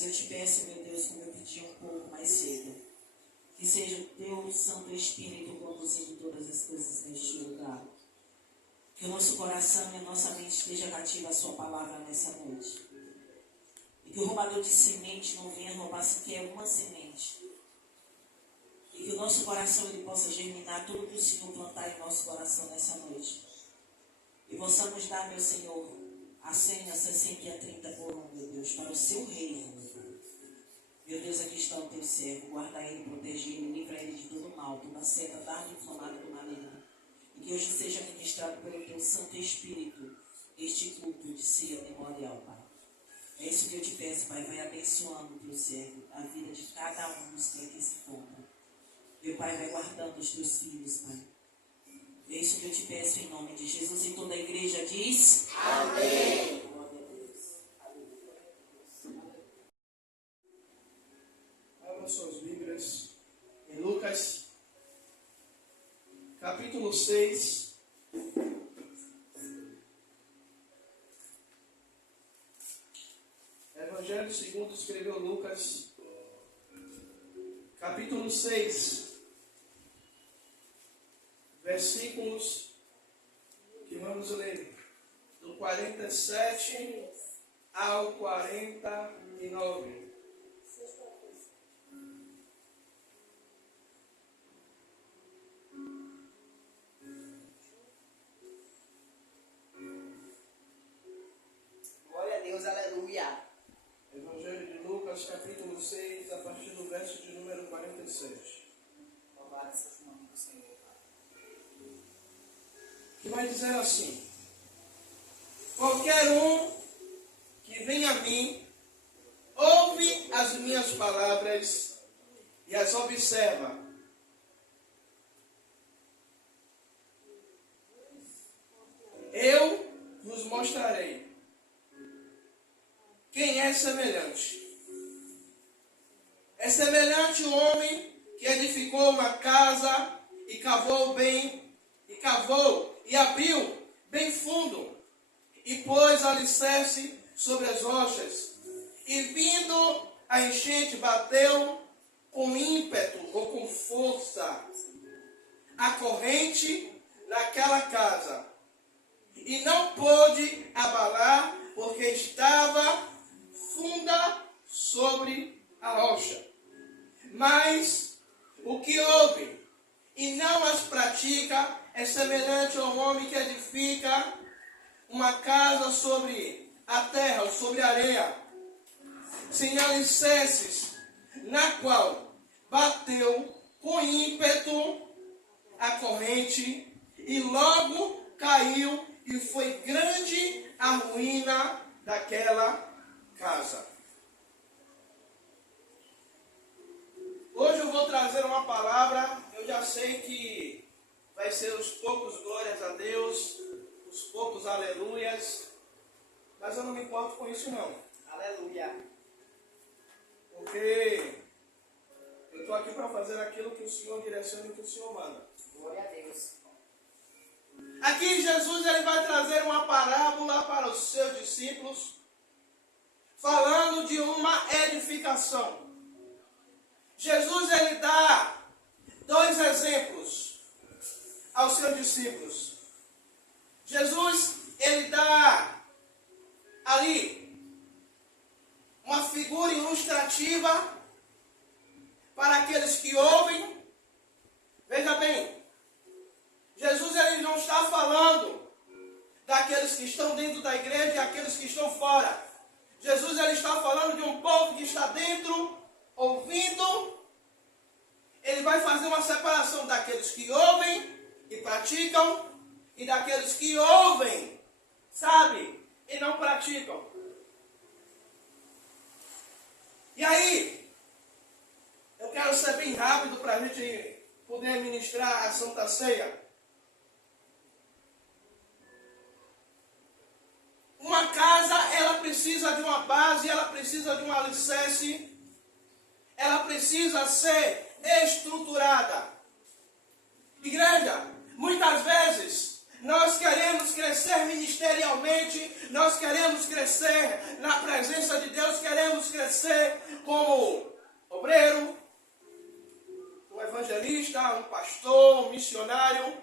Mas eu te peço, meu Deus, como eu pedi um pouco mais cedo, que seja o teu Santo Espírito conduzindo todas as coisas neste lugar. Que o nosso coração e a nossa mente esteja cativa à sua palavra nessa noite. E que o roubador de semente não venha roubar sequer uma semente. E que o nosso coração ele possa germinar tudo que o Senhor plantar em nosso coração nessa noite. E possamos dar, meu Senhor, a 100, a 60 e a 30 por um, meu Deus, para o seu reino, meu Deus. Meu Deus, aqui está o teu servo. Guarda ele, protege ele, livra ele de todo mal, toda seta, dardo inflamado do maligno. E que hoje seja ministrado pelo teu Santo Espírito este culto de ceia memorial, Pai. É isso que eu te peço, Pai. Vai abençoando o teu servo, a vida de cada um dos que aqui se encontram. Meu Pai, vai guardando os teus filhos, Pai. É isso que eu te peço em nome de Jesus. E toda a igreja diz: amém. Glória a Deus. Abra suas Bíblias em Lucas, capítulo 6. Evangelho segundo escreveu Lucas, capítulo 6. Versículos que vamos ler do 47 ao 49. Glória a Deus, aleluia. Evangelho de Lucas, capítulo 6, a partir do verso de número 47. Louvado seja o nome do Senhor. Que vai dizer assim: qualquer um que vem a mim, ouve as minhas palavras e as observa. Eu vos mostrarei quem é semelhante. É semelhante o homem que edificou uma casa e cavou e abriu bem fundo, e pôs alicerce sobre as rochas, e vindo a enchente bateu com ímpeto ou com força a corrente daquela casa, e não pôde abalar, porque estava funda sobre a rocha. Mas o que ouve e não as pratica é semelhante ao homem que edifica uma casa sobre a terra ou sobre a areia, sem alicerces, na qual bateu com ímpeto a corrente, e logo caiu, e foi grande a ruína daquela casa. Hoje eu vou trazer uma palavra, eu já sei que vai ser os poucos glórias a Deus, os poucos aleluias, mas eu não me importo com isso não. Aleluia. Porque eu estou aqui para fazer aquilo que o Senhor direciona e que o Senhor manda. Glória a Deus. Aqui Jesus ele vai trazer uma parábola para os seus discípulos, falando de uma edificação. Jesus ele dá dois exemplos aos seus discípulos. Jesus ele dá ali uma figura ilustrativa para aqueles que ouvem. Veja bem, Jesus ele não está falando daqueles que estão dentro da igreja e aqueles que estão fora. Jesus ele está falando de um povo que está dentro, ouvindo. Ele vai fazer uma separação daqueles que ouvem e praticam e daqueles que ouvem, sabe, e não praticam. E aí, eu quero ser bem rápido para a gente poder ministrar a Santa Ceia. Uma casa, ela precisa de uma base, ela precisa de um alicerce, ela precisa ser estruturada. Igreja, muitas vezes nós queremos crescer ministerialmente, nós queremos crescer na presença de Deus, queremos crescer um pastor, um missionário,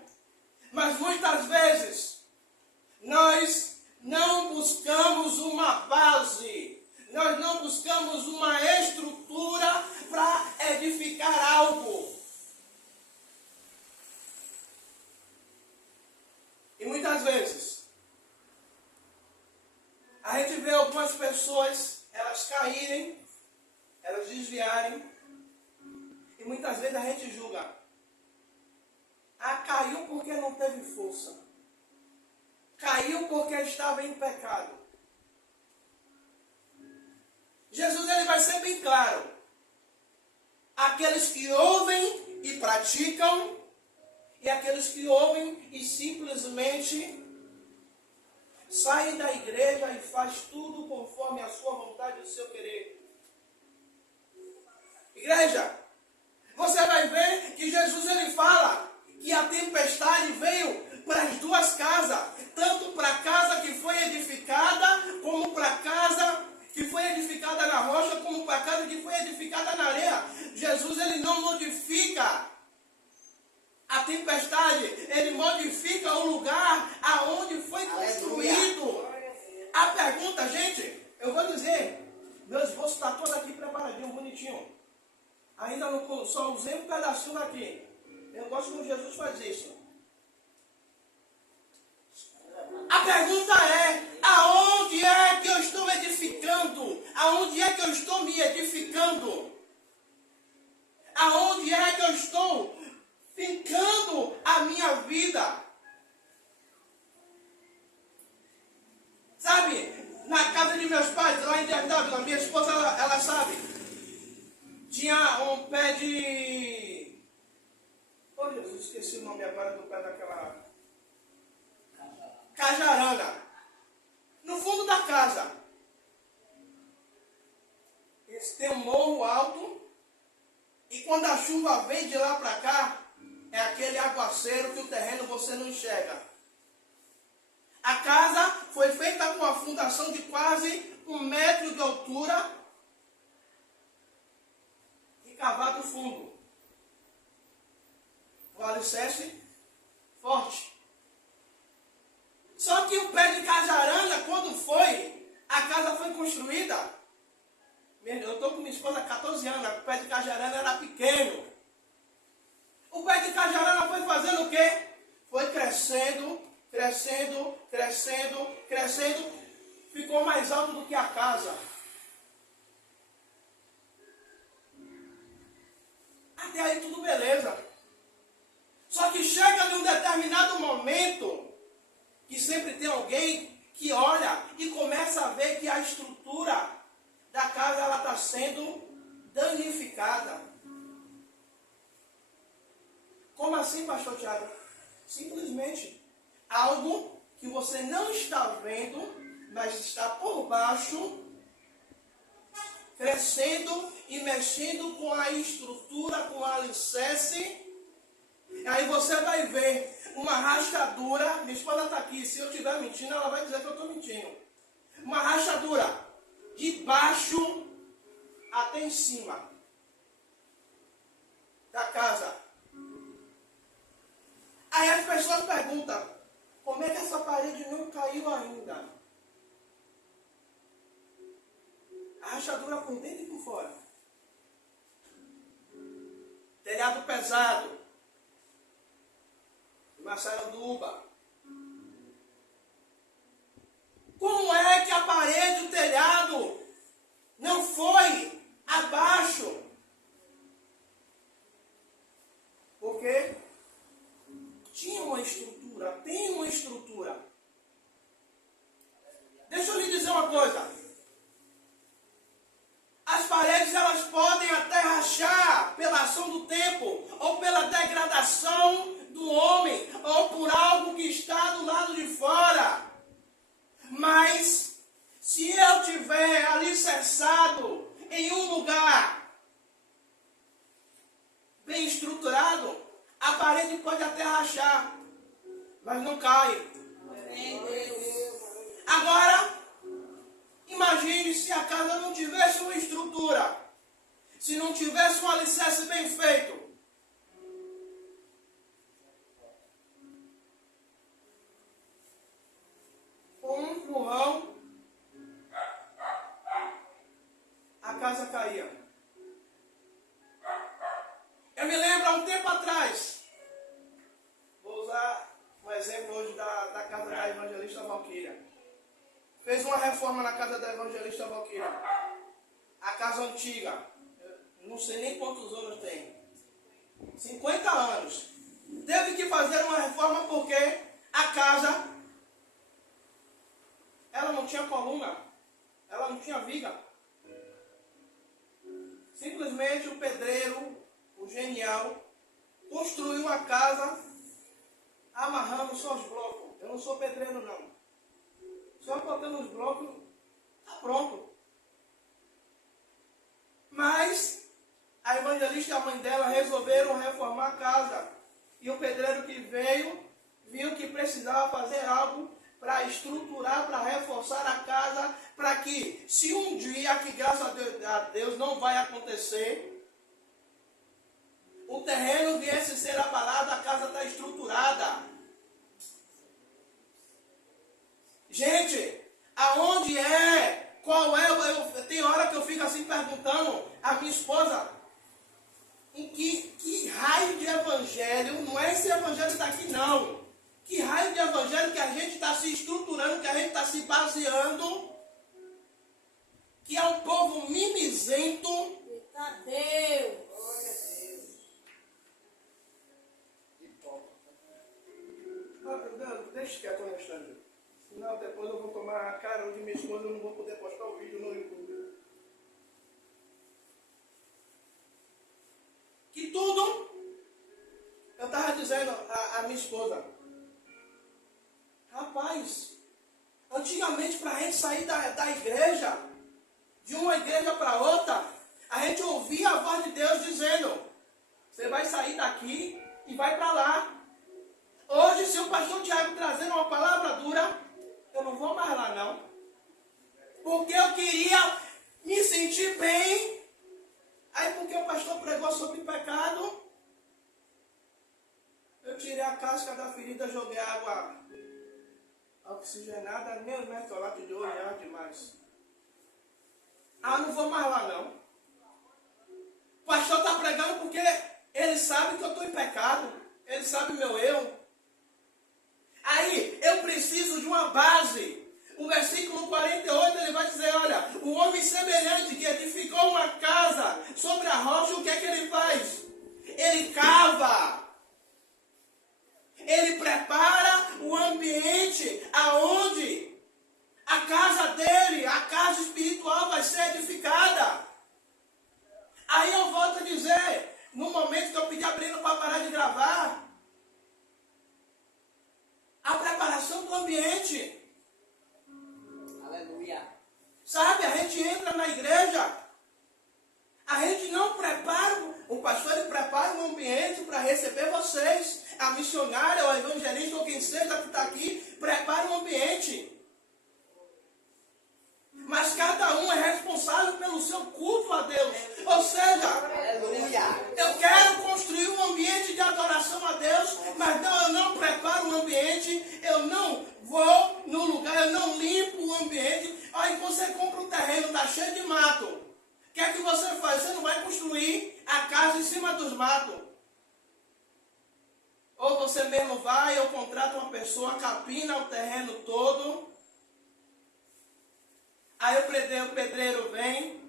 mas muitas vezes nós não buscamos uma base, nós não buscamos uma estrutura para edificar algo. E muitas vezes a gente vê algumas pessoas, elas caírem, elas desviarem, e muitas vezes a gente julga. Ah, caiu porque não teve força. Caiu porque estava em pecado. Jesus ele vai ser bem claro. Aqueles que ouvem e praticam, e aqueles que ouvem e simplesmente saem da igreja e faz tudo conforme a sua vontade e o seu querer. Igreja, você vai ver que Jesus ele fala que a tempestade veio para as duas casas, tanto para a casa que foi edificada, como para a casa que foi edificada na rocha, como para a casa que foi edificada na areia. Jesus ele não modifica a tempestade, ele modifica o lugar aonde foi construído. A pergunta, gente, eu vou dizer, meu esboço está todo aqui preparadinho, bonitinho. Ainda não só usei um pedacinho daqui. Eu gosto quando Jesus faz isso. A pergunta é, aonde é que eu estou edificando? Aonde é que eu estou me edificando? Aonde é que eu estou fincando a minha vida? Sabe, na casa de meus pais, lá em Diadávila, minha esposa, ela sabe, tinha um pé de... Oh, Jesus, esqueci o nome agora do pé daquela... Cajarana. No fundo da casa. Eles têm um morro alto. E quando a chuva vem de lá para cá, é aquele aguaceiro que o terreno você não enxerga. A casa foi feita com a fundação de quase 1 metro de altura e cavado fundo. O alicerce forte. Só que o pé de cajarana, quando a casa foi construída, eu estou com minha esposa há 14 anos, o pé de cajarana era pequeno. O pé de cajarana foi fazendo o quê? Foi crescendo, crescendo, crescendo, crescendo, ficou mais alto do que a casa. Até aí tudo beleza. Só que chega num determinado momento que sempre tem alguém que olha e começa a ver que a estrutura da casa ela está sendo danificada. Como assim, pastor Tiago? Simplesmente algo que você não está vendo, mas está por baixo, crescendo e mexendo com a estrutura, com o alicerce. Aí você vai ver uma rachadura. Minha esposa está aqui, se eu estiver mentindo, ela vai dizer que eu estou mentindo. Uma rachadura de baixo até em cima da casa. Aí as pessoas perguntam, como é que essa parede não caiu ainda? A rachadura por dentro e por fora. Telhado pesado. Massaranduba. Como é que a parede do telhado não foi abaixo? Porque tinha uma estrutura, tem uma estrutura. Deixa eu lhe dizer uma coisa. As paredes elas podem até rachar pela ação do tempo ou pela degradação do homem, ou por algo que está do lado de fora. Mas, se eu tiver alicerçado em um lugar bem estruturado, a parede pode até rachar, mas não cai. Agora, imagine se a casa não tivesse uma estrutura, se não tivesse um alicerce bem feito. casa caía. Eu me lembro há um tempo atrás, vou usar um exemplo hoje da casa da evangelista Valquíria. Fez uma reforma na casa da evangelista Valquíria. A casa antiga, eu não sei nem quantos anos tem. 50 anos. Teve que fazer uma reforma porque a casa, ela não tinha coluna, ela não tinha viga. Simplesmente o pedreiro, o genial, construiu a casa amarrando só os blocos. Eu não sou pedreiro não. Só botando os blocos, está pronto. Mas a evangelista e a mãe dela resolveram reformar a casa. E o pedreiro que veio, viu que precisava fazer algo para estruturar, para reforçar a casa, para que, se um dia, que graças a Deus não vai acontecer, o terreno viesse a ser abalado, a casa está estruturada. Gente, aonde é? Qual é? Tem hora que eu fico assim perguntando à minha esposa, em que raio de evangelho, não é esse evangelho daqui não, que raio de evangelho que a gente está se estruturando, que a gente está se baseando, que é um povo mimizento. Eita Deus! Glória a Deus. Deixa quieto no instante. Senão depois eu vou tomar a cara de minha esposa, eu não vou poder postar o vídeo no YouTube. Que tudo, eu estava dizendo à minha esposa, rapaz, antigamente para a gente sair da igreja, de uma igreja para outra, a gente ouvia a voz de Deus dizendo, você vai sair daqui e vai para lá. Hoje, se o pastor Tiago trazer uma palavra dura, eu não vou mais lá não. Porque eu queria me sentir bem. Aí porque o pastor pregou sobre pecado, eu tirei a casca da ferida, joguei água oxigenada, nem o mercolato de hoje é demais. Ah, não vou mais lá não. O pastor está pregando porque ele sabe que eu estou em pecado. Ele sabe meu erro. Aí eu preciso de uma base. O versículo 48 ele vai dizer, olha, o homem semelhante que edificou uma casa sobre a rocha, o que é que ele faz? Ele cava. Ele prepara o ambiente aonde a casa dele, a casa espiritual vai ser edificada. Aí eu volto a dizer, no momento que eu pedi a Breno para parar de gravar, a preparação do ambiente. Aleluia. Sabe, a gente entra na igreja, a gente não prepara, o pastor ele prepara um ambiente para receber vocês. A missionária, o evangelista, ou quem seja que está aqui, prepara um ambiente. Mas cada um é responsável pelo seu culto a Deus. Ou seja, Aleluia. eu quero construir um ambiente de adoração a Deus, mas não, eu não preparo um ambiente, eu não vou no lugar, eu não limpo o ambiente. Aí você compra um terreno, está cheio de mato. O que é que você faz? Você não vai construir a casa em cima dos matos. Ou você mesmo vai, ou contrata uma pessoa, capina o terreno todo. Aí o pedreiro vem,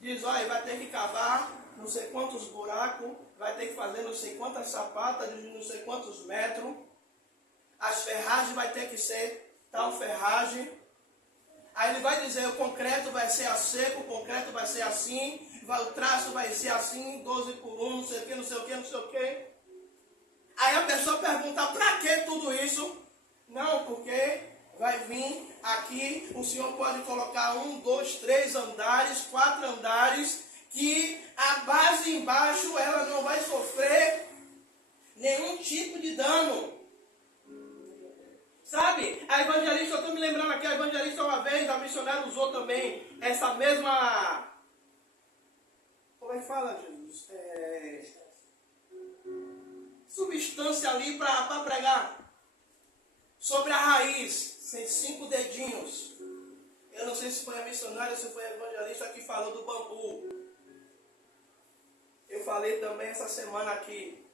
diz, olha, vai ter que cavar não sei quantos buracos, vai ter que fazer não sei quantas sapatas de não sei quantos metros. As ferragens vai ter que ser tal ferragem. Aí ele vai dizer, o concreto vai ser a seco, o concreto vai ser assim, o traço vai ser assim, 12 por 1, não sei o que, não sei o que, não sei o que. Aí a pessoa pergunta, para que tudo isso? Não, porque vai vir aqui, o senhor pode colocar 1, 2, 3 andares, 4 andares, que a base embaixo ela não vai sofrer nenhum tipo de dano. Sabe, a evangelista, eu estou me lembrando aqui, a evangelista uma vez, a missionária usou também essa mesma, como é que fala, Jesus? Substância ali para pregar. Sobre a raiz, 5 dedinhos. Eu não sei se foi a missionária ou se foi a evangelista que falou do bambu. falei também essa semana aqui.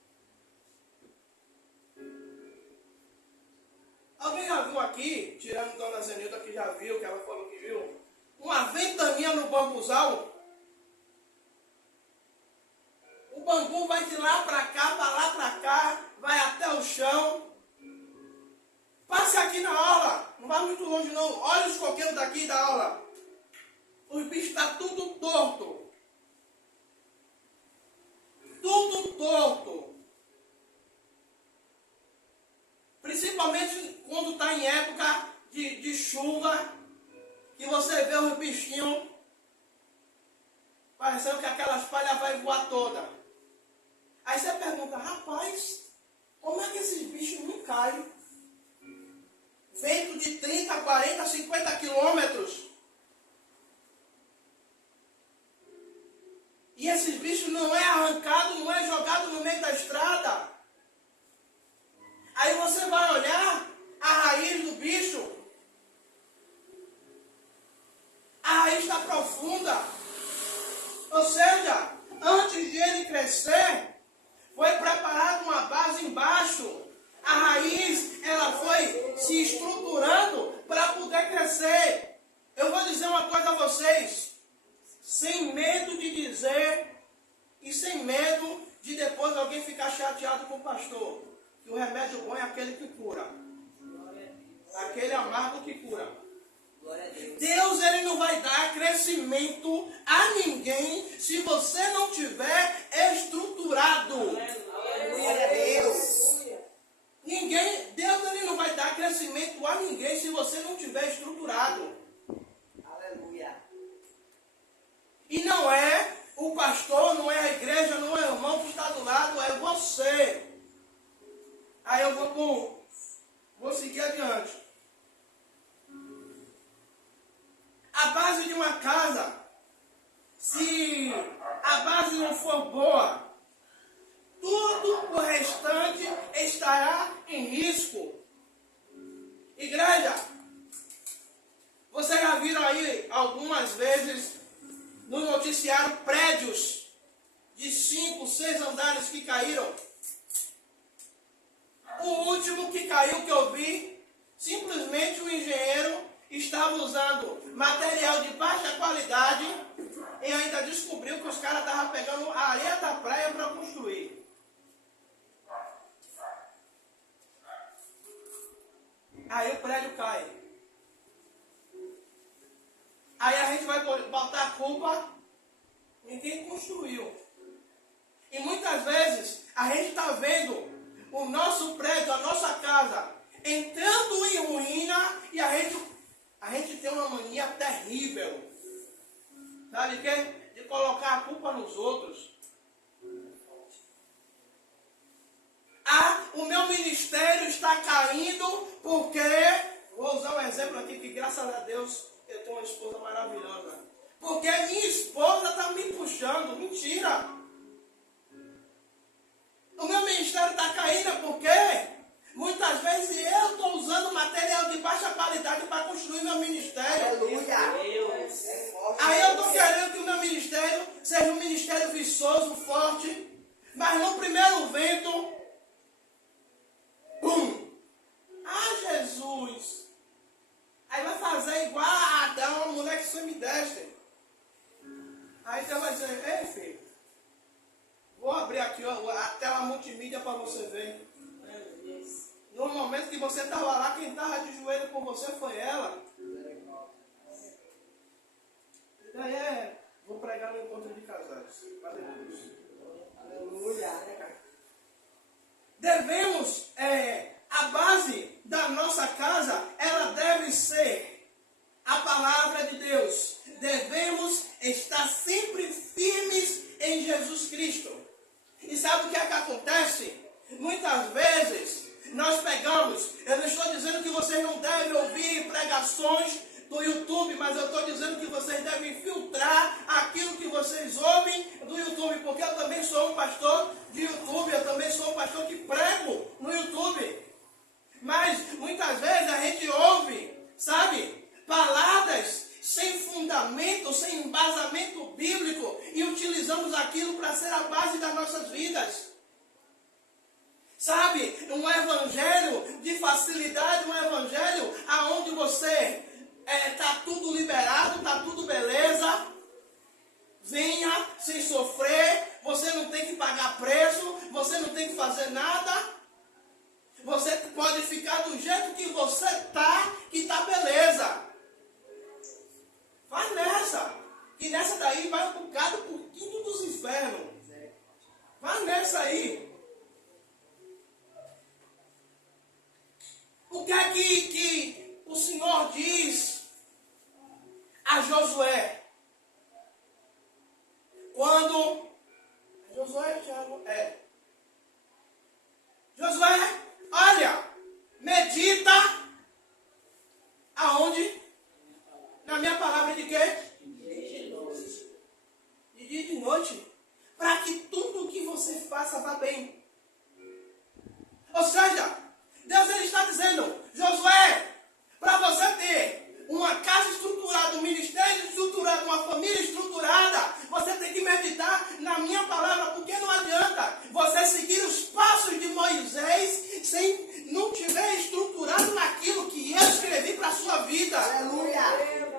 Alguém já viu aqui, tirando Dona Zenilda que já viu, que ela falou que viu, uma ventania no bambuzal? O bambu vai de lá para cá, vai até o chão. Passe aqui na aula, não vai muito longe não. Olha os coqueiros daqui da aula. Os bichos estão tudo torto. Tudo torto. Principalmente quando está em época de chuva, que você vê os bichinhos parecendo que aquelas palhas vai voar toda. Aí você pergunta, rapaz, como é que esses bichos não caem? Vento de 30, 40, 50 quilômetros. E esses bichos não é arrancado, não é jogado no meio da estrada. Aí você vai olhar a raiz do bicho. A raiz está profunda. Ou seja, antes de ele crescer, foi preparada uma base embaixo. A raiz, ela foi se estruturando para poder crescer. Eu vou dizer uma coisa a vocês, sem medo de dizer e sem medo de depois alguém ficar chateado com o pastor, que o remédio bom é aquele que cura. Aquele amargo que cura. Deus, ele não vai dar crescimento a ninguém se você não tiver estruturado. Glória a Deus. Ninguém, Deus, ele não vai dar crescimento a ninguém se você não tiver estruturado. Aleluia. E não é o pastor, não é a igreja, não é o irmão que está do lado, é você. Aí eu vou seguir adiante. A base de uma casa, se a base não for boa, tudo o restante estará em risco. Igreja, vocês já viram aí algumas vezes no noticiário prédios de 5, 6 andares que caíram? O último que caiu que eu vi, simplesmente o engenheiro estava usando material de baixa qualidade e ainda descobriu que os caras estavam pegando a areia da praia para construir. Aí o prédio cai. Aí a gente vai botar a culpa em quem construiu. E muitas vezes a gente está vendo o nosso prédio, a nossa casa, entrando em ruína e a gente tem uma mania terrível. Sabe de quê? De colocar a culpa nos outros. O meu ministério está caindo porque, vou usar um exemplo aqui que graças a Deus eu tenho uma esposa maravilhosa. Porque minha esposa está me puxando. Mentira. O meu ministério está caindo porque muitas vezes eu estou usando material de baixa qualidade para construir meu ministério. Aleluia. Aí eu estou querendo que o meu ministério seja um ministério viçoso, forte, mas no primeiro vento, pum! Ah, Jesus! Aí vai fazer igual a Adão, uma mulher que você me deste. Aí Deus vai dizer, ei filho, vou abrir aqui ó, a tela multimídia para você ver. No momento que você estava lá, quem estava de joelho com você foi ela. E daí vou pregar no encontro de casais. Aleluia. Devemos, a base da nossa casa, ela deve ser a palavra de Deus. Devemos estar sempre firmes em Jesus Cristo. E sabe o que é que acontece? Muitas vezes nós pegamos, eu não estou dizendo que vocês não devem ouvir pregações do YouTube, mas eu estou dizendo que vocês devem filtrar aquilo que vocês ouvem do YouTube, porque eu também sou um pastor de YouTube, eu também sou um pastor que prego no YouTube. Mas muitas vezes a gente ouve, sabe, palavras sem fundamento, sem embasamento bíblico e utilizando precisamos daquilo para ser a base das nossas vidas. Sabe, um evangelho de facilidade, um evangelho aonde você está tudo liberado, está tudo beleza. Venha sem sofrer, você não tem que pagar preço, você não tem que fazer nada. Você pode ficar do jeito que você está, que está beleza. Vai nessa. E nessa daí vai um bocado por quinto dos infernos. Vai nessa aí. O que é que o Senhor diz a Josué? Quando Josué, Josué, olha, medita aonde? Na minha palavra de quê? De dia e de noite. Para que tudo o que você faça vá bem. Ou seja, Deus ele está dizendo, Josué, para você ter uma casa estruturada, um ministério estruturado, uma família estruturada, você tem que meditar na minha palavra, porque não adianta você seguir os passos de Moisés sem não tiver estruturado naquilo que eu escrevi para a sua vida. Aleluia.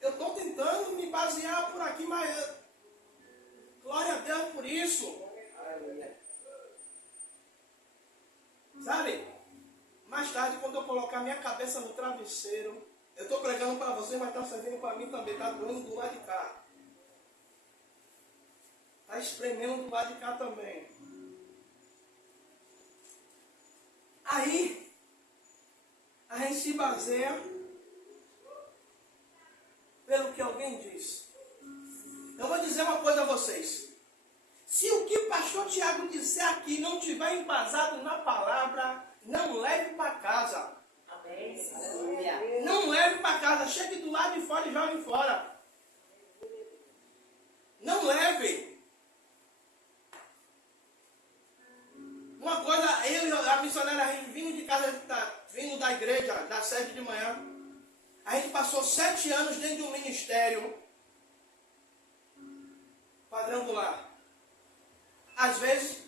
Eu estou tentando me basear por aqui, mas glória a Deus por isso. Sabe? Mais tarde, quando eu colocar minha cabeça no travesseiro, eu estou pregando para você, mas está servindo para mim também, está doendo do lado de cá. Está espremendo do lado de cá também. Aí, a gente se baseia pelo que alguém diz. Eu vou dizer uma coisa a vocês. Se o que o pastor Tiago disser aqui não tiver embasado na palavra, não leve para casa. Amém. Aleluia. Não leve para casa. Chegue do lado de fora e jogue fora. Não leve. Uma coisa, eu e a missionária, a gente vindo de casa, vindo da igreja, das 7 de manhã. A gente passou 7 anos dentro de um ministério quadrangular. Às vezes,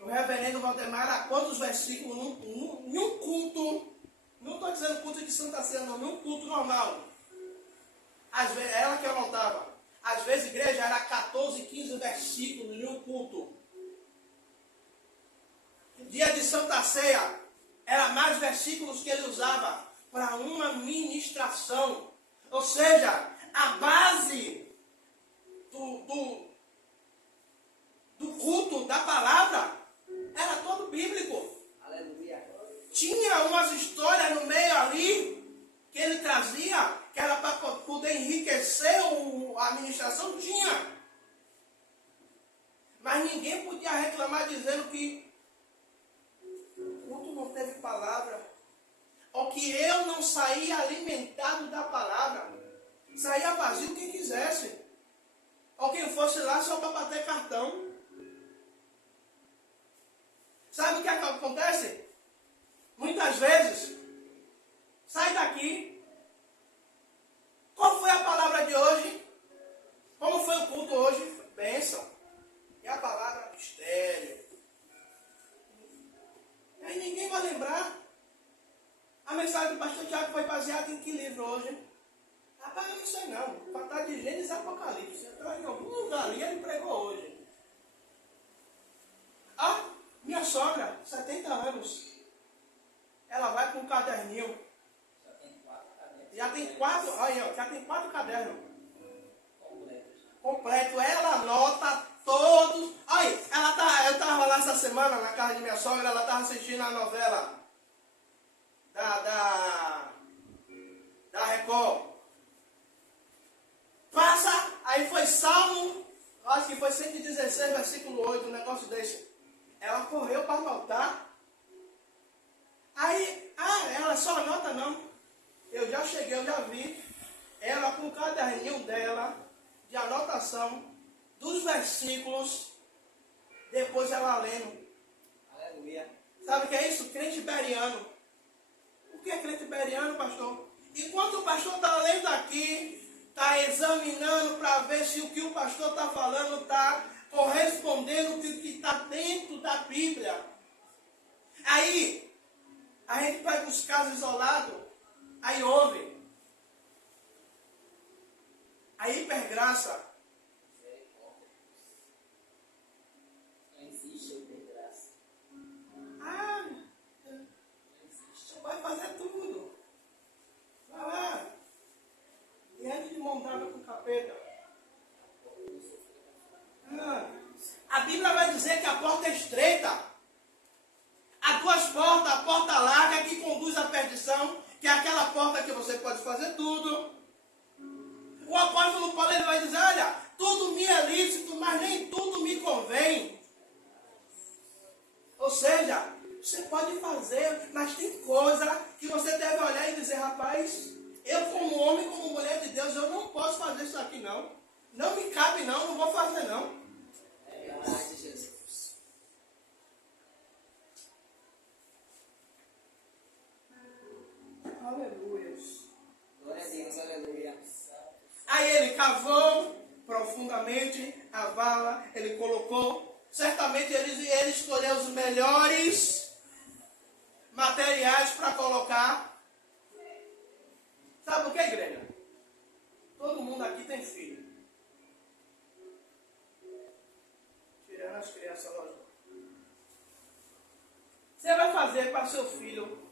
o reverendo Valdemar era quantos versículos em um culto, não estou dizendo culto de Santa Ceia, não, num culto normal. Às vezes, ela que anotava. Às vezes, a igreja era 14, 15 versículos em um culto. Dia de Santa Ceia, era mais versículos que ele usava para uma ministração. Ou seja, a base do culto, da palavra, era todo bíblico. Aleluia. Tinha umas histórias no meio ali, que ele trazia, que era para poder enriquecer a administração, tinha. Mas ninguém podia reclamar dizendo que o culto não teve palavra, ou que eu não saía alimentado da palavra, saía vazio quem quisesse, ou quem fosse lá só para bater cartão. Sabe o que acontece? Muitas vezes, sai daqui. Qual foi a palavra de hoje? Como foi o culto hoje? Bênção. E a palavra mistério. E aí ninguém vai lembrar. A mensagem do pastor Tiago foi baseada em que livro hoje? Rapaz, eu não sei não. Falar de Gênesis e Apocalipse. Então, em algum lugar ali ele pregou hoje. Minha sogra, 70 anos. Ela vai com um caderninho. Já tem 4, olha, já tem 4 cadernos. Completo. Ela anota todos. Olha, eu estava lá essa semana na casa de minha sogra, ela estava assistindo a novela da Record. Passa, aí foi Salmo, acho que foi 116, versículo 8, um negócio desse. Ela correu para anotar. Aí, ela só anota não. Eu já cheguei, eu já vi. Ela com o caderninho dela, de anotação, dos versículos, depois ela lendo. Aleluia. Sabe o que é isso? Crente beriano. O que é crente beriano, pastor? Enquanto o pastor está lendo aqui, está examinando para ver se o que o pastor está falando está correspondendo com o que está dentro da Bíblia. Aí, a gente pega os casos isolados, aí ouve. A hipergraça. Não existe hipergraça. Ah, você vai fazer tudo. Vai lá. E antes de montar com o capeta. A Bíblia vai dizer que a porta é estreita. Há duas portas, a porta larga que conduz à perdição, que é aquela porta que você pode fazer tudo. O apóstolo Paulo ele vai dizer, olha, tudo me é lícito, mas nem tudo me convém. Ou seja, você pode fazer, mas tem coisa que você deve olhar e dizer, rapaz, eu como homem, como mulher de Deus, eu não posso fazer isso aqui não. Não me cabe não, não vou fazer não. É verdade, Jesus. Aleluia. Glória a Deus, aleluia. Aí ele cavou profundamente a vala, ele colocou, certamente ele escolheu os melhores materiais para colocar. Sabe o que, igreja? Todo mundo aqui tem filho. Tirando as crianças, lógico. Você vai fazer para seu filho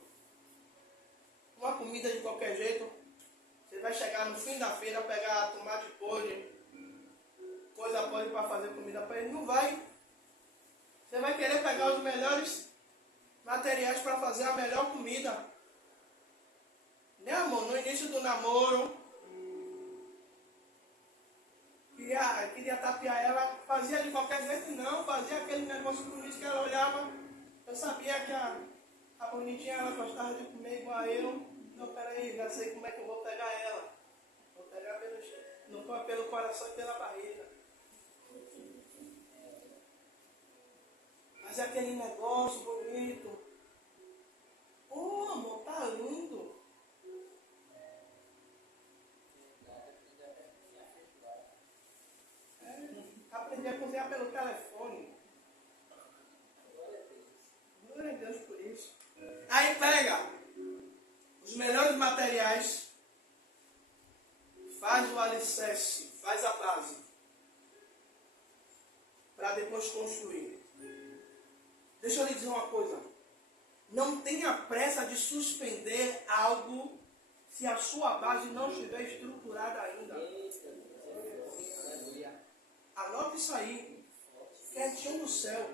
uma comida de qualquer jeito? Você vai chegar no fim da feira, pegar tomate podre, coisa podre para fazer comida para ele? Não vai. Você vai querer pegar os melhores materiais para fazer a melhor comida. Né, amor? No início do namoro, queria tapear ela, fazia de qualquer jeito, não, fazia aquele negócio bonito que ela olhava. Eu sabia que a bonitinha ela gostava de comer igual a eu. Não, peraí, já sei como é que eu vou pegar ela. Vou pegar pelo coração e pela barriga. Mas é aquele negócio bonito. Oh, amor, tá lindo. Aprendi a cozinhar pelo telefone. Glória a Deus por isso. Aí pega os melhores materiais, faz o alicerce, faz a base, para depois construir. Deixa eu lhe dizer uma coisa. Não tenha pressa de suspender algo se a sua base não estiver estruturada ainda. Anote isso aí, quietinho no céu.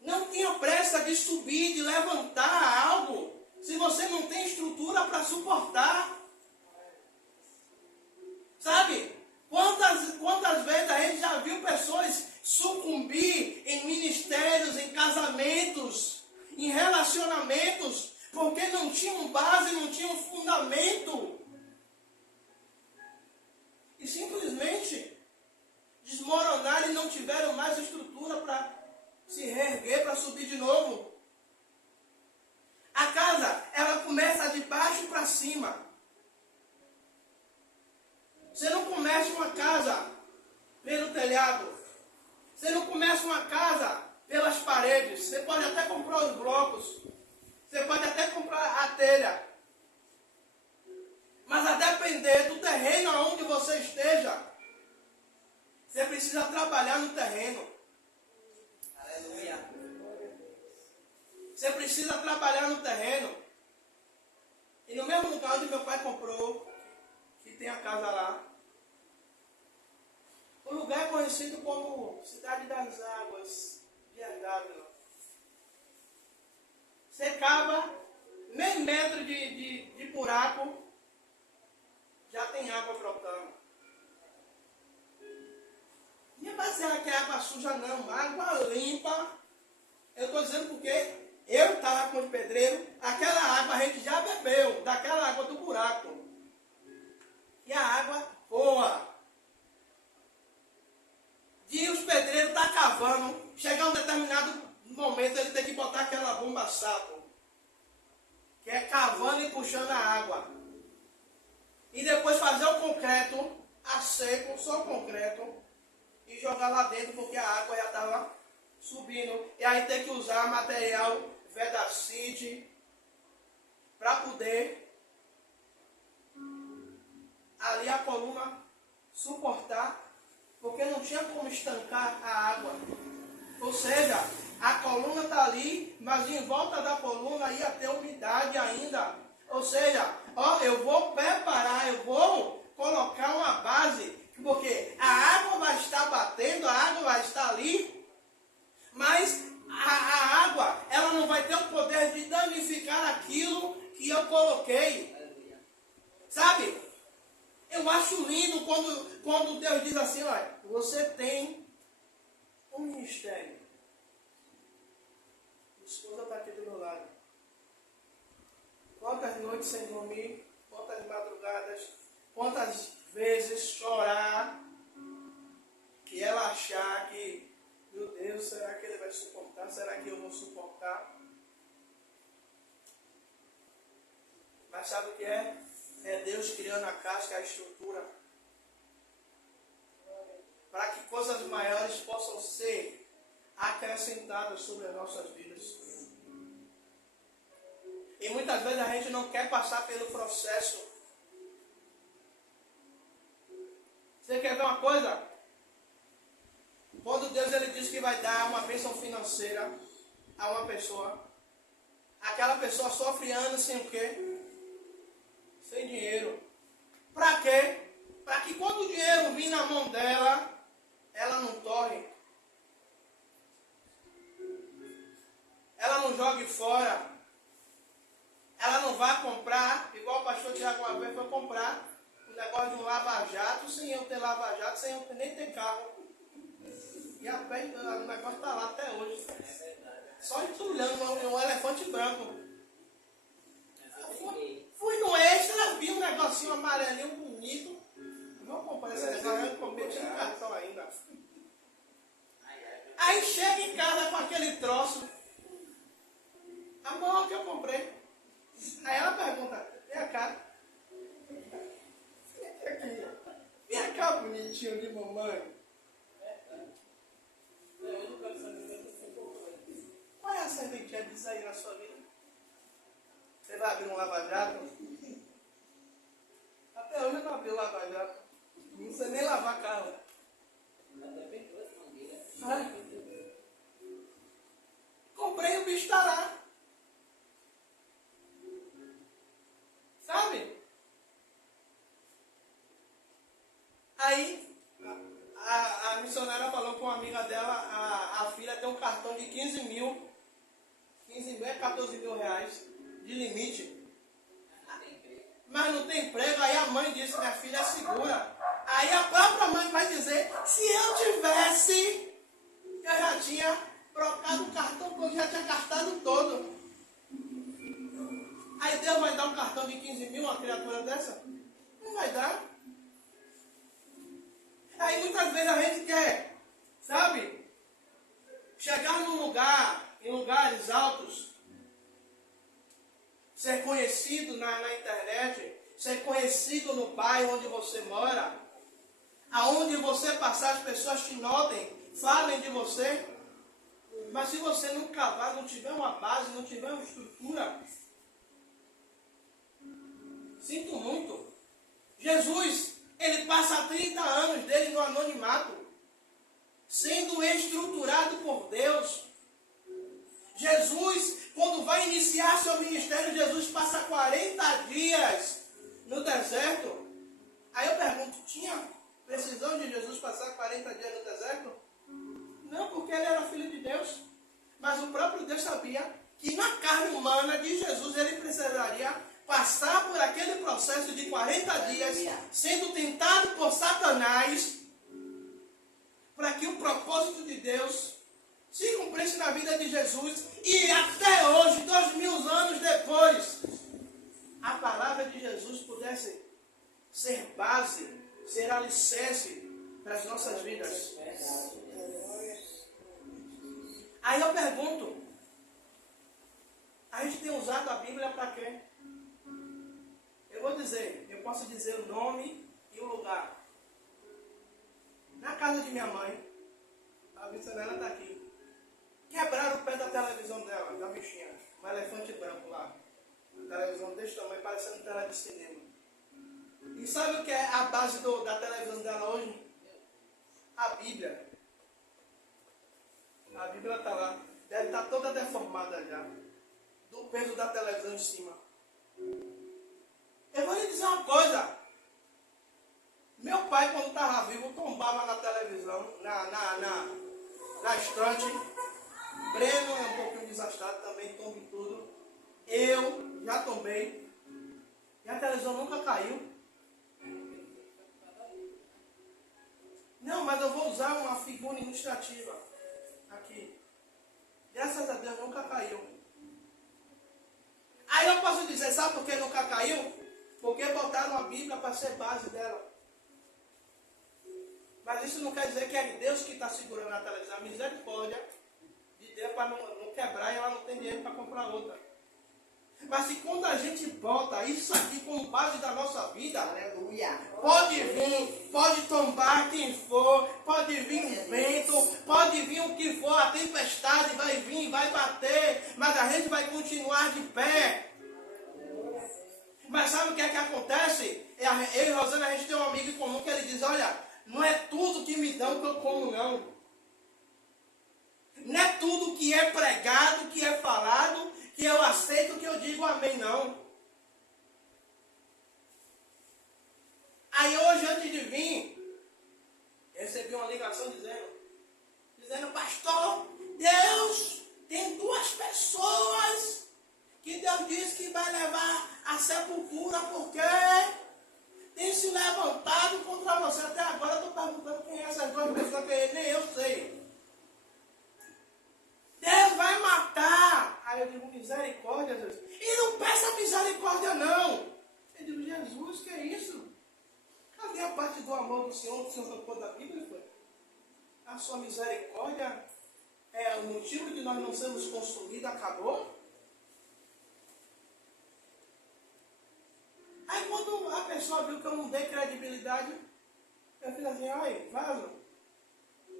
Não tenha pressa de subir, de levantar algo, se você não tem estrutura para suportar. Sabe? Quantas vezes a gente já viu pessoas sucumbir em ministérios, em casamentos, em relacionamentos, porque não tinham base, não tinham fundamento. E simplesmente desmoronaram e não tiveram mais estrutura para se reerguer, para subir de novo. A casa, ela começa de baixo para cima. Você não começa uma casa pelo telhado. Você não começa uma casa pelas paredes. Você pode até comprar os blocos. Você pode até comprar a telha. Mas a depender do terreno aonde você esteja, você precisa trabalhar no terreno. Aleluia. Você precisa trabalhar no terreno. E no mesmo lugar onde meu pai comprou, que tem a casa lá, o lugar é conhecido como Cidade das Águas de Angávila. Você cava meio metro de buraco, já tem água brotando. Não é basear que é água suja não, água limpa. Eu estou dizendo porque eu estava com os pedreiros, aquela água a gente já bebeu, daquela água do buraco. E a água boa. E os pedreiros estão cavando, chegar um determinado momento ele tem que botar aquela bomba sapo, que é cavando e puxando a água. E depois concreto a seco, só concreto, e jogar lá dentro porque a água já estava subindo. E aí tem que usar material Vedacid para poder ali a coluna suportar, porque não tinha como estancar a água. Ou seja, a coluna está ali, mas em volta da coluna ia ter umidade ainda. Ou seja, ó, eu vou preparar, eu vou colocar uma base, porque a água vai estar batendo, a água vai estar ali, mas a água, ela não vai ter o poder de danificar aquilo que eu coloquei. Sabe? Eu acho lindo quando Deus diz assim, olha, você tem um ministério. Minha esposa está aqui do meu lado. Quantas noites sem dormir, quantas madrugadas, quantas vezes chorar, e ela achar que, meu Deus, será que ele vai suportar? Será que eu vou suportar? Mas sabe o que é? É Deus criando a casca, a estrutura, para que coisas maiores possam ser acrescentadas sobre as nossas vidas. E muitas vezes a gente não quer passar pelo processo. Você quer ver uma coisa? Quando Deus ele diz que vai dar uma bênção financeira a uma pessoa, aquela pessoa sofre anos sem o quê? Sem dinheiro. Para quê? Para que quando o dinheiro vir na mão dela, ela não torre. Ela não jogue fora. Ela não vai comprar, igual o pastor Tiago uma vez foi comprar um negócio de um lava-jato, sem eu ter lava-jato, sem eu nem ter carro. E a pé, o negócio está lá até hoje. Só entulhando um elefante branco. Fui no Extra, vi um negocinho amarelinho bonito. Vou comprar esse negócio, eu comprei tinha um cartão ainda. Aí chega em casa com aquele troço. A mão que eu comprei. Aí ela pergunta, vem cá. Vem cá, bonitinho de mamãe. Qual é a serventia disso aí na sua vida? Você vai abrir um lava-jato? Até hoje eu não abri um lava-jato. Não sei nem lavar carro. Comprei, o bicho está lá. Sabe? Aí a missionária falou com uma amiga dela, a filha tem um cartão de 15 mil, 14 mil reais de limite. Mas não tem emprego. Aí a mãe disse, minha filha segura. Aí a própria mãe vai dizer, se eu tivesse, eu já tinha trocado o cartão, porque eu já tinha gastado todo. Aí Deus vai dar um cartão de 15 mil a uma criatura dessa? Não vai dar. Aí muitas vezes a gente quer, sabe, chegar num lugar, em lugares altos, ser conhecido na internet, ser conhecido no bairro onde você mora, aonde você passar as pessoas te notem, falem de você. Mas se você não cavar, não tiver uma base, não tiver uma estrutura, sinto muito. Jesus, ele passa 30 anos dele no anonimato, sendo estruturado por Deus. Jesus, quando vai iniciar seu ministério, Jesus passa 40 dias no deserto. Aí eu pergunto, tinha precisão de Jesus passar 40 dias no deserto? Não, porque ele era filho de Deus. Mas o próprio Deus sabia que na carne humana de Jesus ele precisaria passar por aquele processo de 40 dias, sendo tentado por Satanás, para que o propósito de Deus se cumprisse na vida de Jesus. E até hoje, 2000 anos depois, a palavra de Jesus pudesse ser base, ser alicerce para as nossas vidas. Aí eu pergunto, a gente tem usado a Bíblia para quê? Eu vou dizer, eu posso dizer o nome E o lugar? Na casa de minha mãe. A missionária está aqui. Quebraram o pé da televisão dela, da bichinha. Um elefante branco lá. Uma televisão desse tamanho, parecendo tela de cinema. E sabe o que é a base da televisão dela hoje? A Bíblia. A Bíblia está lá. Deve estar toda deformada já. Do peso da televisão em cima. Eu vou lhe dizer uma coisa. Meu pai, quando estava vivo, tombava na televisão, na estante. Breno é um pouquinho desastrado também, tomba em tudo. Eu já tombei. E a televisão nunca caiu. Não, mas eu vou usar uma figura ilustrativa aqui. Graças a Deus nunca caiu. Aí eu posso dizer, sabe por que nunca caiu? Porque botaram a Bíblia para ser base dela. Mas isso não quer dizer que é Deus que está segurando a televisão. A misericórdia de Deus para não quebrar e ela não tem dinheiro para comprar outra. Mas se quando a gente bota isso aqui como base da nossa vida, Aleluia. pode vir, pode tombar quem for, pode vir um vento, pode vir o que for, a tempestade vai vir, vai bater, mas a gente vai continuar de pé. Mas sabe o que é que acontece? Eu e Rosana, a gente tem um amigo em comum que ele diz, olha, não é tudo que me dão que eu como não. Não é tudo que é pregado, que é falado, que eu aceito, que eu digo amém, não. Aí hoje, antes de vir, recebi uma ligação dizendo, pastor, Deus tem duas pessoas que Deus disse que vai levar à sepultura porque tem se levantado contra você. Até agora eu estou perguntando quem é essas duas pessoas, que nem eu sei. Deus vai matar. Aí eu digo, misericórdia, Jesus. E não peça misericórdia, não. Eu digo, Jesus, que é isso? Cadê a parte do amor do Senhor? O Senhor tocou da Bíblia? Foi? A sua misericórdia é o motivo de nós não sermos consumidos, acabou? Aí quando a pessoa viu que eu não dei credibilidade, eu fiz assim, ai, vaso.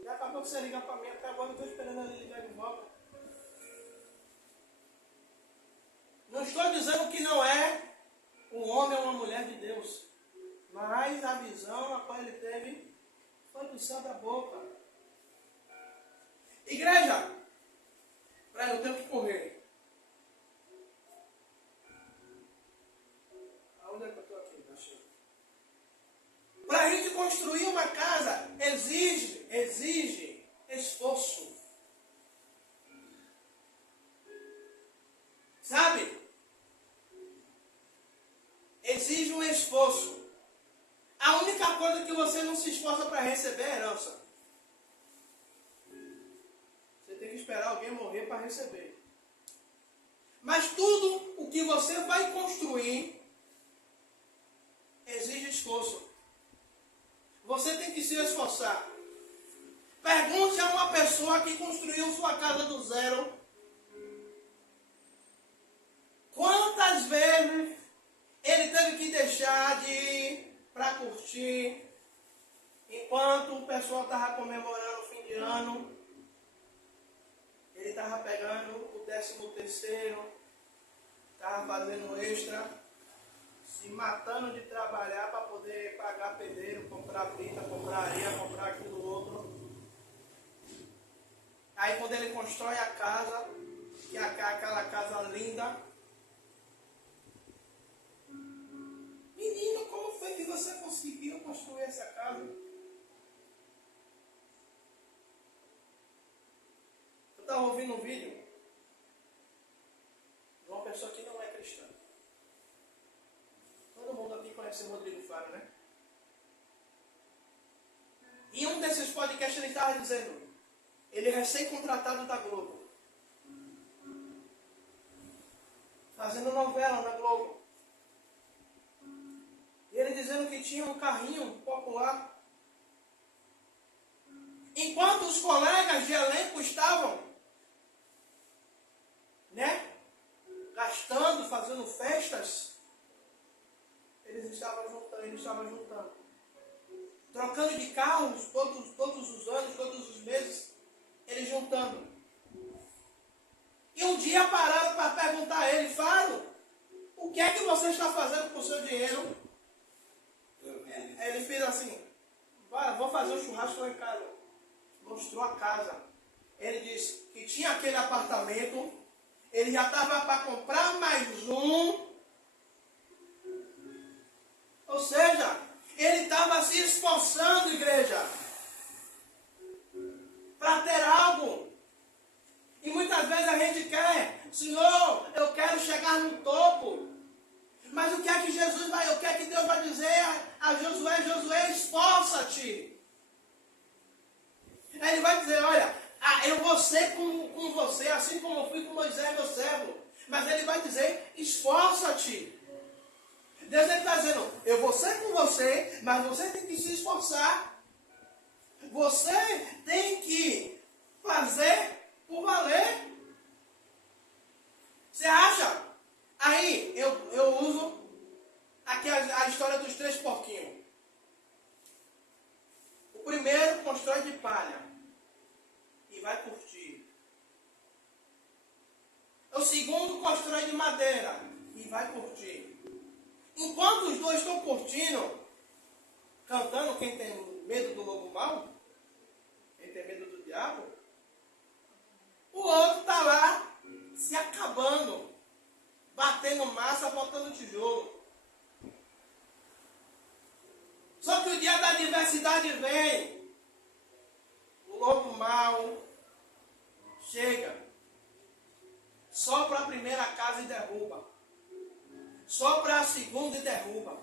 Já acabou que você liga para mim, até agora eu estou esperando ele ligar de volta. Não estou dizendo que não é um homem ou uma mulher de Deus. Mas a visão a qual ele teve foi do céu da boca. Igreja, eu tenho que correr. Aonde é que eu estou aqui? Para a gente construir uma casa, exige esforço. Sabe? Exige um esforço. A única coisa que você não se esforça para receber é herança. Você tem que esperar alguém morrer para receber. Mas tudo o que você vai construir exige esforço. Você tem que se esforçar. Pergunte a uma pessoa que construiu sua casa do zero. Quantas vezes ele teve que deixar de ir para curtir, enquanto o pessoal estava comemorando o fim de ano, ele estava pegando o 13º, estava fazendo extra, se matando de trabalhar para poder pagar pedreiro, comprar brita, comprar areia, comprar aquilo outro. Aí quando ele constrói a casa, que é aquela casa linda, menino, como foi que você conseguiu construir essa casa? Eu estava ouvindo um vídeo de uma pessoa que não é cristã. Todo mundo aqui conhece o Rodrigo Faro, né? E um desses podcasts ele estava dizendo, ele é recém-contratado da Globo, fazendo novela na Globo. E ele dizendo que tinha um carrinho popular. Enquanto os colegas de elenco estavam, né, gastando, fazendo festas, ele estava juntando. trocando de carros todos os anos, todos os meses, ele juntando. E um dia pararam para perguntar a ele, Faro, o que é que você está fazendo com o seu dinheiro? Ele fez assim, vou fazer um churrasco lá em casa. Mostrou a casa. Ele disse que tinha aquele apartamento, ele já estava para comprar mais um. Ou seja, ele estava se esforçando, igreja, para ter algo. E muitas vezes a gente quer, Senhor, eu quero chegar no topo. Mas o que é que o que é que Deus vai dizer a Josué? Josué, esforça-te. Ele vai dizer, olha, eu vou ser com você, assim como eu fui com Moisés, meu servo. Mas ele vai dizer, esforça-te. Deus está dizendo, eu vou ser com você, mas você tem que se esforçar. Você tem que fazer por valer. Você acha? Aí eu uso aqui a história dos 3 porquinhos. O primeiro constrói de palha e vai curtir. O segundo constrói de madeira e vai curtir. Enquanto os dois estão curtindo, cantando, quem tem medo do lobo mau, quem tem medo do diabo, o outro está lá se acabando, batendo massa, botando tijolo. Só que o dia da adversidade vem, o lobo mau chega, sopra a primeira casa e derruba. Sopra a segunda e derruba.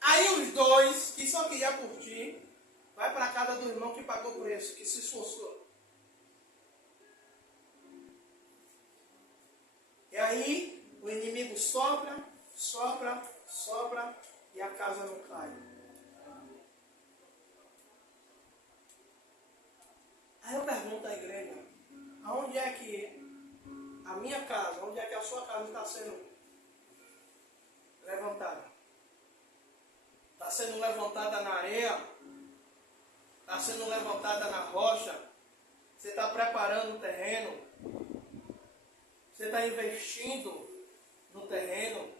Aí os dois, que só queria curtir, vai para a casa do irmão que pagou o preço, que se esforçou. E aí o inimigo sopra e a casa não cai. Aí eu pergunto à igreja, aonde é que a minha casa, onde é que a sua casa está sendo levantada? Está sendo levantada na areia? Está sendo levantada na rocha? Você está preparando o terreno? Você está investindo no terreno?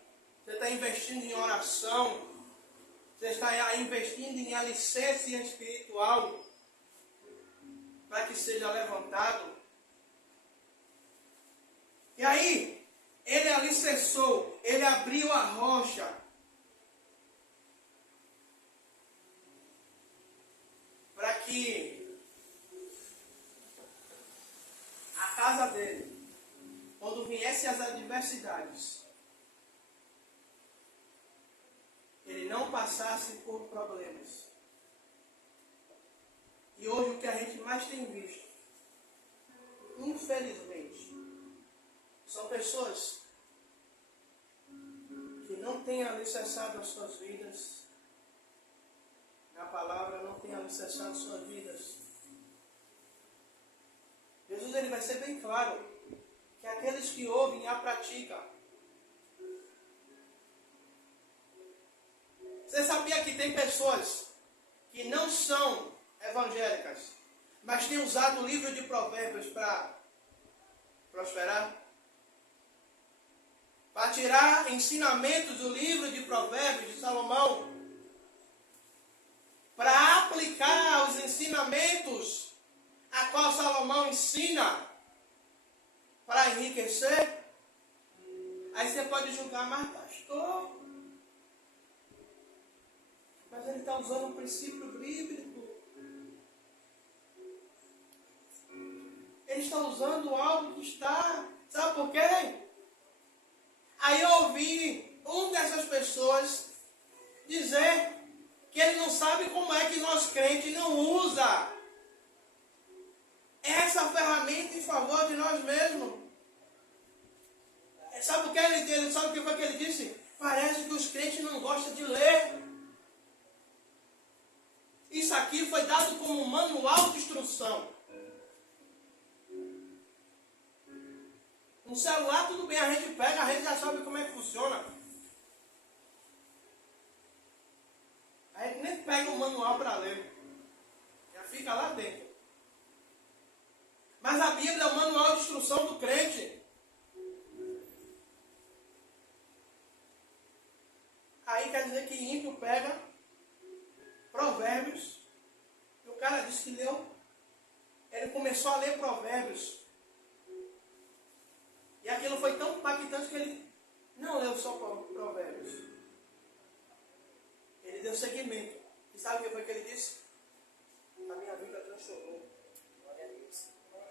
Você está investindo em oração? Você está investindo em alicerce espiritual para que seja levantado? E aí, ele alicerçou, ele abriu a rocha. Para que a casa dele, quando viessem as adversidades, ele não passasse por problemas. E hoje o que a gente mais tem visto, infelizmente, são pessoas que não têm alicerçado as suas vidas na palavra, não têm alicerçado as suas vidas. Jesus ele vai ser bem claro que aqueles que ouvem e a praticam. Você sabia que tem pessoas que não são evangélicas, mas têm usado o livro de Provérbios para prosperar? Para tirar ensinamentos do livro de Provérbios de Salomão, para aplicar os ensinamentos a qual Salomão ensina para enriquecer. Aí você pode julgar, mas pastor, mas ele está usando um princípio bíblico. Ele está usando algo que está, sabe por quê? Aí eu ouvi dessas pessoas dizer que ele não sabe como é que nós crentes não usa essa ferramenta em favor de nós mesmos. Sabe o que ele sabe o que foi que ele disse? Parece que os crentes não gostam de ler. Isso aqui foi dado como um manual de instrução. No celular tudo bem, a gente pega, a gente já sabe como é que funciona. A gente nem pega o manual para ler. Já fica lá dentro. Mas a Bíblia é o manual de instrução do crente. Aí quer dizer que ímpio pega Provérbios. E o cara disse que leu. Ele começou a ler Provérbios. E aquilo foi tão impactante que ele não leu só Provérbios. Ele deu seguimento. E sabe o que foi que ele disse? A minha vida transformou.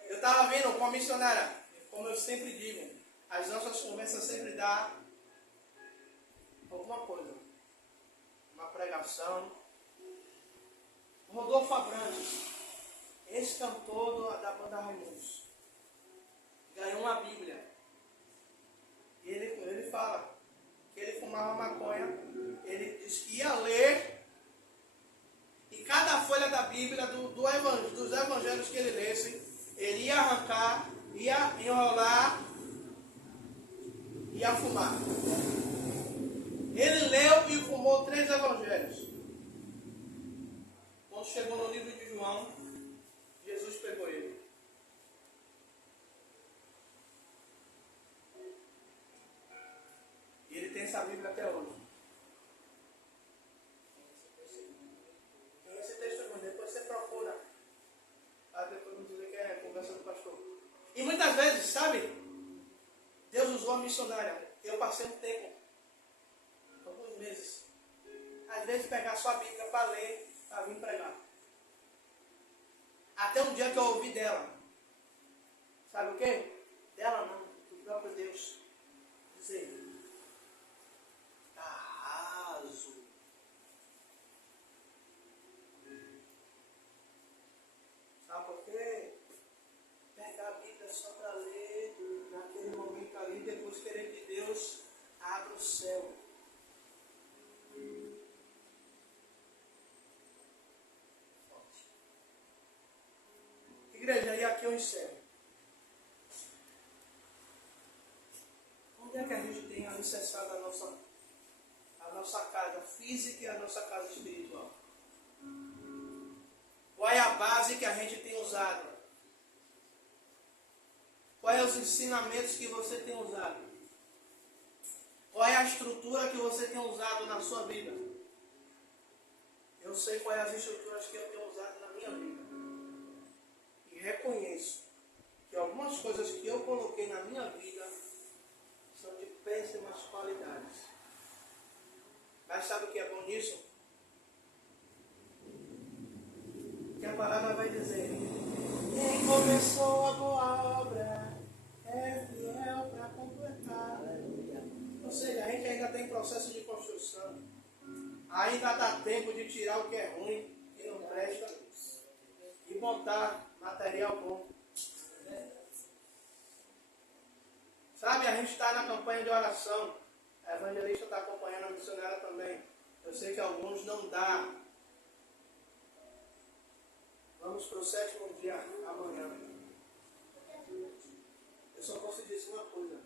Eu estava vendo com a missionária, como eu sempre digo, as nossas conversas sempre dão alguma coisa. Uma pregação. Rodolfo Abrantes, esse cantor da banda Raimundos, ganhou uma Bíblia. E ele fala que ele fumava maconha. Ele disse que ia ler. E cada folha da Bíblia, dos evangelhos que ele lesse, ele ia arrancar, ia enrolar, ia fumar. Ele leu e fumou 3 evangelhos. Quando chegou no livro de João, Jesus pegou ele. E ele tem essa Bíblia até hoje. Tem esse testemunho, depois você procura. Depois não dizer que é conversa do pastor. E muitas vezes, sabe, Deus usou a missionária. Eu passei um tempo, alguns meses, às vezes pegar sua Bíblia para ler, para vir pregar. Até um dia que eu ouvi dela. Sabe o quê? Dela não, do próprio Deus. Dizer, tá raso. Sabe por quê? Pegar a Bíblia só para ler, naquele momento ali, depois querer que Deus abra o céu. Igreja, e aqui eu encerro. Onde é que a gente tem alicerçado a nossa casa física e a nossa casa espiritual? Qual é a base que a gente tem usado? Quais são os ensinamentos que você tem usado? Qual é a estrutura que você tem usado na sua vida? Eu sei quais as estruturas que eu tenho usado na minha vida. E reconheço que algumas coisas que eu coloquei na minha vida são de péssimas qualidades. Mas sabe o que é bom nisso? Que a palavra vai dizer: quem começou a boa obra é fiel para completar. Ou seja, a gente ainda tem processo de construção. Ainda dá tempo de tirar o que é ruim, que não presta, e montar material bom. Sabe, a gente está na campanha de oração. A evangelista está acompanhando a missionária também. Eu sei que alguns não dá. Vamos para o 7º dia amanhã. Eu só posso dizer uma coisa.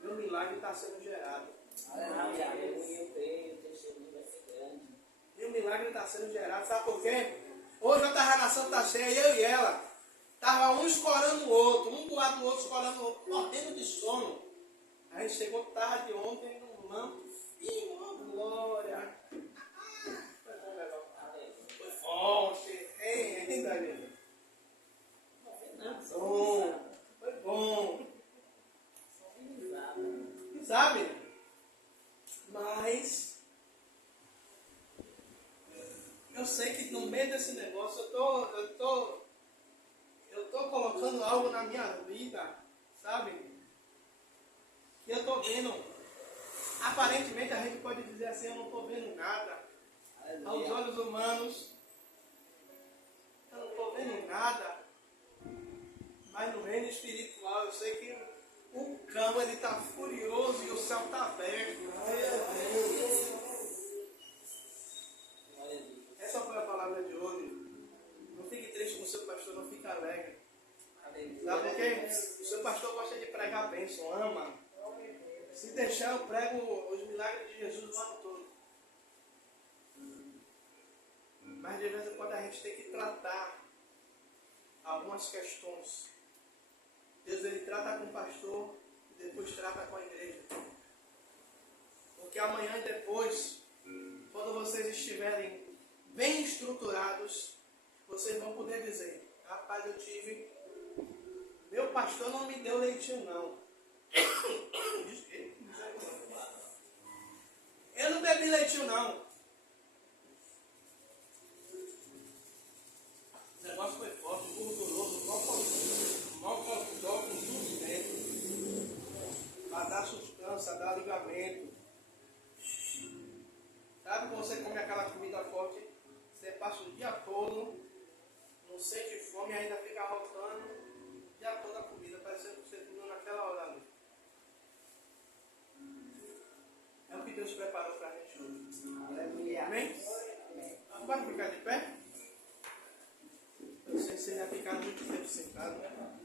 Meu milagre está sendo gerado. Aleluia. Eu creio, o testemunho vai ser grande. Meu milagre está sendo gerado. Sabe por quê? Hoje eu estava na Santa Ceia, eu e ela. Estava um escorando o outro, um do lado do outro escorando o outro, morrendo de sono. A gente chegou tarde ontem num manto fino, oh, glória. Foi bom, legal. Foi forte, ainda ali. Bom, foi bom. Sabe? Mas eu sei que no meio desse negócio eu tô colocando algo na minha vida, sabe? E eu tô vendo, aparentemente a gente pode dizer assim, eu não tô vendo nada. Aos olhos humanos, eu não tô vendo nada. Mas no reino espiritual, eu sei que o cão ele tá furioso e o céu tá aberto. Essa foi a palavra de hoje. Não fique triste com o seu pastor, não fique alegre. Sabe por quê? O seu pastor gosta de pregar a bênção, ama. Se deixar, eu prego os milagres de Jesus o ano todo. gente tem que tratar algumas questões. Deus ele trata com o pastor e depois trata com a igreja. Porque amanhã e depois, quando vocês estiverem bem estruturados, vocês vão poder dizer: rapaz, meu pastor não me deu leitinho não. Eu não bebi leitinho não. O negócio foi forte, gorduroso, mal calculado, com tudo dentro. Para dar sustância, dar ligamento. Sabe quando você come aquela comida forte, você passa o dia todo, não sente fome e ainda fica rotando o dia todo a comida, parecendo que você comeu naquela hora ali. É o que Deus preparou para a gente hoje. Aleluia. Amém? Pode ficar de pé? Eu sei que você já ficar muito tempo sentado, né?